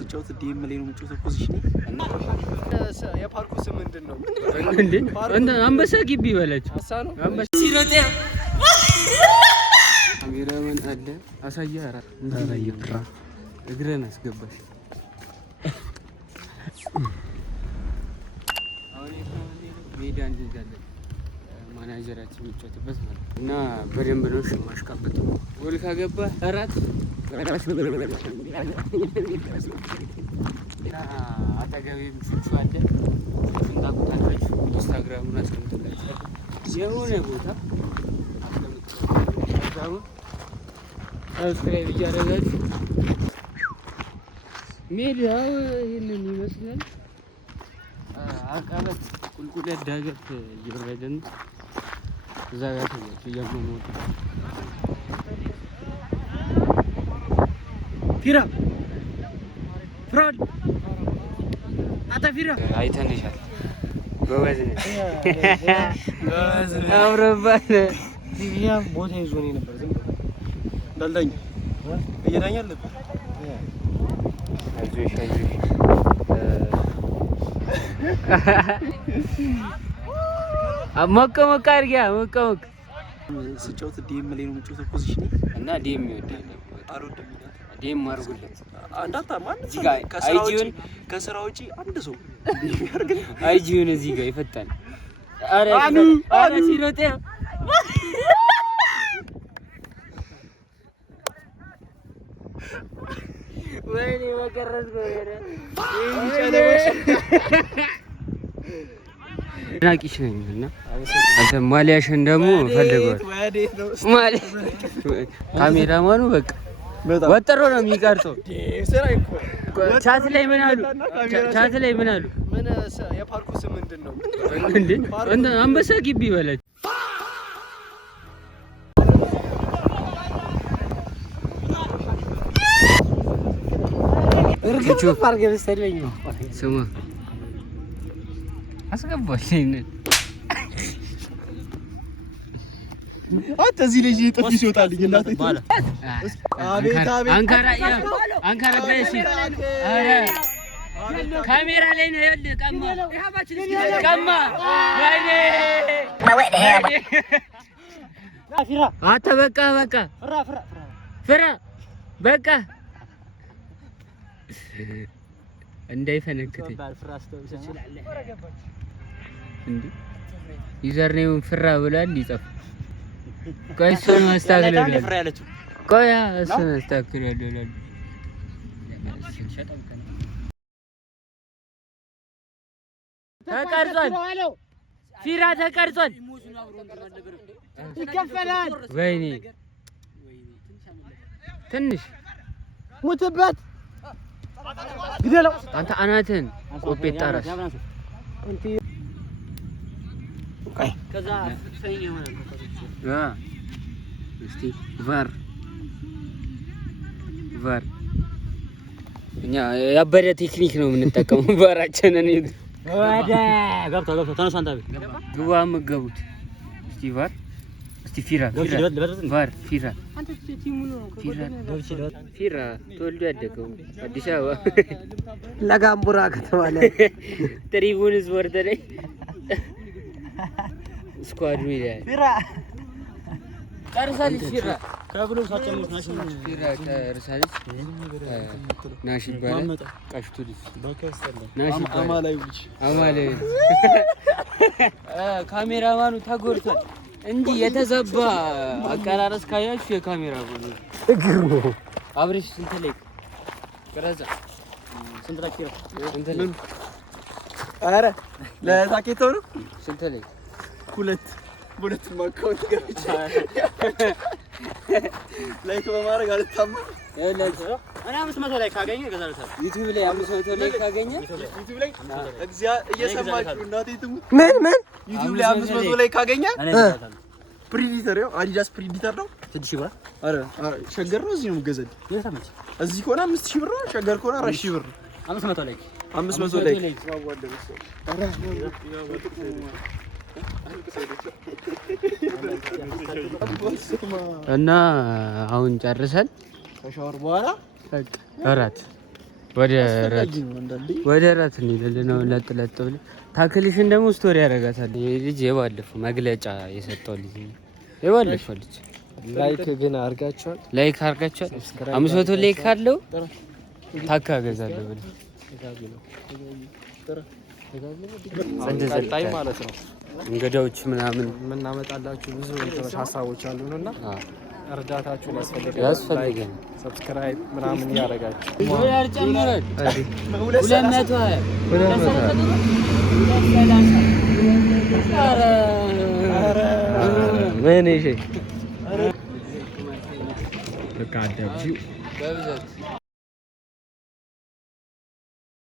ስጫወት ዲኤም ላይ ነው የምጫወተው ፖዚሽን እና የፓርኩ ስም ምንድነው እንዴ አንበሳ ግቢ በላችሁ አንበሳ ሲሮጥ ካሜራማን አለ አሳያ ፍራ እግረን አስገባሽ አሁን ሜዳ እንሄዳለን ማናጀራችን የሚጫወትበት ማለት እና በደንብ ነው ማሽቃበጥ ጎል ካገባ እራት አጠገቤም ሹቹ አለ ሹቹን ታውቁታላችሁ ኢንስታግራሙን አስቀምጥላችኋለሁ የሆነ ቦታ አስቀምጥላችኋለሁ ሰብስክራይብ እያደረጋችሁ ሜዳው ይህንን ይመስላል አቀበት ቁልቁለት ዳገት እየወረድን እዛ ጋር ታያችሁ እያመመው ፊራ ፍራድ አታፊራ አይተንሻል ጎበዝ ነህ አብረባለ ዲቪያ ቦታ ይዞ ነው ነበር ዝም ብሎ እንዳልዳኝ እየዳኝ አለበት አይዞሽ ሞቅ አድርጊያ ሞቅ ስጫወት ዲኤም ላይ ነው የምጫወተው ፖዚሽን እና ዲኤም ይወዳል አልወድም ዲኤም አድርጉለት አንዳታ ማን ከስራ ውጪ አንድ ሰው አይጂውን እዚህ ጋር ይፈታል አረ ሲሮጥ ወይኔ ወቀረስኩ ናቂሽ ነኝ እና አንተ ማሊያሽን ደግሞ ፈልገዋል ማሊያ ካሜራማኑ በቃ ወጥሮ ነው የሚቀርጸው ቻት ላይ ምን አሉ ምን የፓርኩ ስም ምንድነው እንዴ አንበሳ ግቢ በላችሁ እርግጥ ፓርክ በስተለኝ ነው ስማ አስገባልኝ አንተ እዚህ ልጅ ጥፊ ሲወጣልኝ እናቴ አንካራ በሲ አረ ካሜራ ላይ ነው ያለ ቀማ ወይኔ አታ በቃ ፍራ በቃ እንዳይፈነክተኝ እንዴ ዩዘርኔውን ፍራ ብሏል ይጻፍ ቆይ እሱን ማስተካከል ቆይ እሱን ማስተካከል ያለው ተቀርጿል ፊራ ተቀርጿል ይከፈላል ወይኔ ትንሽ ሙትበት ግደለው አንተ አናትን ቆጴ ጣራስ ከዛ ሰይኝ የሆነ እስቲ ቫር እኛ ያበደ ቴክኒክ ነው የምንጠቀመው ቫራችንን ወደ ገብቶ ተነሱ አንተ ግባ መገቡት እስቲ ቫር እስቲ ፊራ አንተ ቲሙ ነው ፊራ ተወልዶ ያደገው አዲስ አበባ ለጋምቡራ ከተባለ ትሪቡን ስፖርት ላይ ስኳዱ ይላል ፊራ ቀርሳለች ፊራ ከብሎ ሳጨምር ፊራ ቀርሳለች ናሽ ይባላል ቀሽቱ ናሽ አማላይ ካሜራማኑ ተጎድቷል እንዲህ የተዘባ አቀራረጽ ካያችሁ የካሜራማኑ እግር ነው አብሬሽ ስንት ላይ ቀረጻ ስንት ላይ ስንት ላይ አረ ለታኬቶ ነው ስንት ላይ ሁለት ማካውንት ገብቼ ላይክ በማድረግ አልታማ እኔ 500 ላይ ካገኘ ገዛለታል ዩቲዩብ ላይ 500 ላይ ካገኘ ዩቲዩብ ላይ እየሰማችሁ እናቴ ትሙት ምን ዩቲዩብ ላይ 500 ላይ ካገኘ ፕሪዲተር ያው አዲዳስ ፕሪዲተር ነው 6000 ብር አረ ሸገር ነው እዚህ ነው የምገዛል እዚህ ከሆነ 5000 ብር ነው ሸገር ከሆነ 4000 ብር 500 ላይ 500 ላይ እና አሁን ጨርሰን ከሻወር በኋላ እራት ወደ ራት እንሄዳለን ነው ለጥ ብለን ታክልሽን ደግሞ ስቶሪ ያደርጋታል። ይሄ ልጅ የባለፈው መግለጫ የሰጠው ልጅ የባለፈው ልጅ ላይክ ግን አርጋችኋል? ላይክ አርጋችኋል? 500 ላይክ ካለው ታካ ገዛለሁ ብለህ ቀጣይ ማለት ነው እንግዳዎች ምናምን የምናመጣላችሁ ብዙ ሀሳቦች አሉንና እርዳታችሁን ያስፈልጋል። ሰብስክራይብ ምናምን ያደርጋችሁ ዶላር ጨምሯል። 200 በብዛት